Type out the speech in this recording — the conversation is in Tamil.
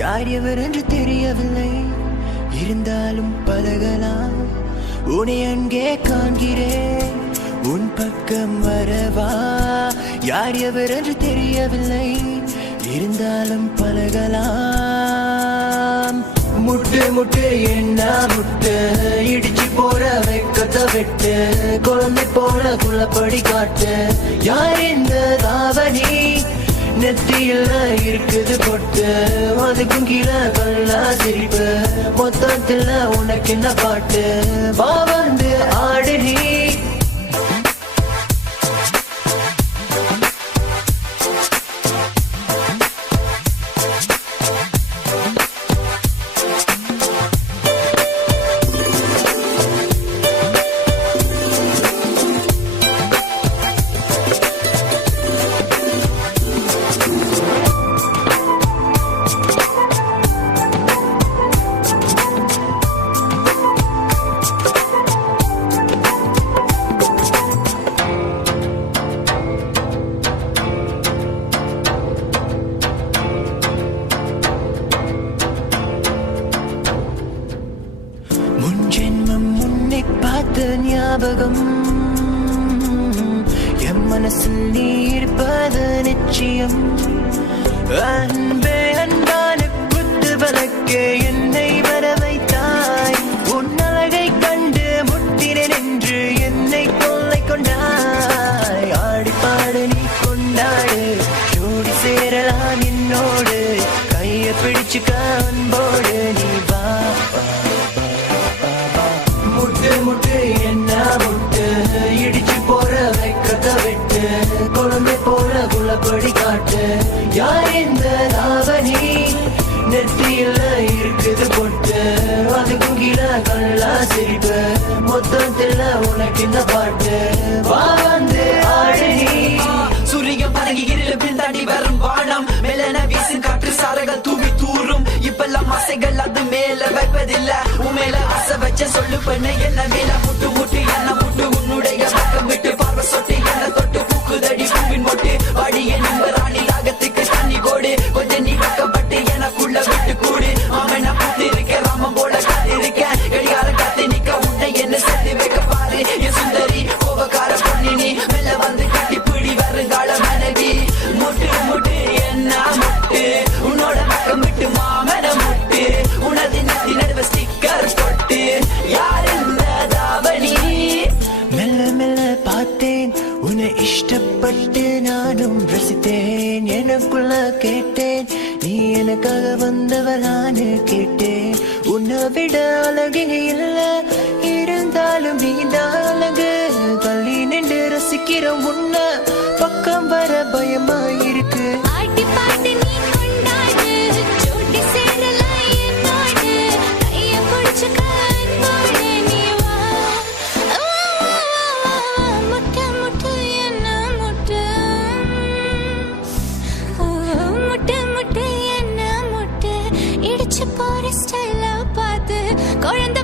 யார் எவர் என்று தெரியவில்லை, இருந்தாலும் பழகலாம். உன்னை அங்கே காண்கிறேன், உன் பக்கம் வரவா? யார் எவர் என்று தெரியவில்லை, இருந்தாலும் பழகலாம். முட்டு முட்டு என்ன முட்டு, இடிச்சு போற வைக்கத்த வெட்டு, குழந்தை போல குள்ளப்படி காட்டு. யார் இந்த தாவணி நெத்தியில இருக்குது பொட்டு, அதுக்கும் கீழே கல்லா சிரிப்பு, மொத்தத்துல உனக்கு என்ன பாட்டு? வா வந்து ஆடு நீ. ஞாபகம் என் மனசில் நீ இருப்பது நிச்சயம். அன்பே அன்பான குத்து வழக்கே என்னை வர வைத்தாய், உன் அழகை கண்டு முட்டினேன் என்று என்னை கொள்ளை கொண்டாய். ஆடி பாடு நீ கொண்டாடு, ஜோடி சேரலாம் என்னோடு, கையை பிடிச்சு அன்போடு நீ வா. முட்டு என்ன முட்டு, இடிச்சு போற வைக்கத்த வெட்டு, குழந்தை போல குள்ளப்படி காட்டு. யார் இந்த தாவணி நெத்தியில இருக்குது பொட்டு, அதுக்கும் கீழே கல்லா சிரிப்பு, மொத்தத்துல உனக்கு இந்த பாட்டு? வா வந்து ஆடு நீ. சூரியன் பறங்கி இருள பின்தாண்டி வரும் வானம், மேலன வீசும் காற்று சாரங்கள் தூவி தூரும். இப்பெல்லாம் ஆசைகள் அது மேல வைப்பதில்ல, உன் மேல ஆசை வச்ச சொல்லு பண்ண என்ன மேல முட்டு முட்டு என்ன முட்டு, உன்னுடைய பக்கம் விட்டு பார்வை சொட்டு என்ன தொட்டு பூக்குதடி பூவின் மொட்டு. வாடிய நிம்ப ராணி ராகத்துக்கு தண்ணி கோடு, கொஞ்சம் நீ வைக்கப்பட்டு எனக்குள்ள விட்டு கூடு. ஆமன் நான் புத்து இருக்கேன், ராமம் போல காத்திருக்கேன், கடிகார காத்து நிக்க உன்னை என்ன சேர்த்து வைக்க பாரு. என் சுந்தரி கோபக்கார பொண்ணி நீ, மெல்ல வந்து கட்டி பிடி வருங்கால மனைவி. முட்டு முட்டு என்ன முட்டு, உன்னோட பக்கம் விட்டு மாமன முட்டு, உனது நெத்தி நடுவ ஸ்டிக்கர் போட்டு. யார் இந்த தாவணி? மெல்ல மெல்ல பார்த்தேன் உன்னை இஷ்டப்பட்டு, நானும் ரசித்தேன், எனக்குள்ள கேட்டேன், நீ எனக்காக வந்தவளான்னு கேட்டேன். உன்னை விட அழகே இல்ல, இருந்தாலும் நீதான் அழகு. தள்ளி நின்று ரசிக்கிற உன்ன பக்கம் வர பயமா இருக்கு. குழந்தை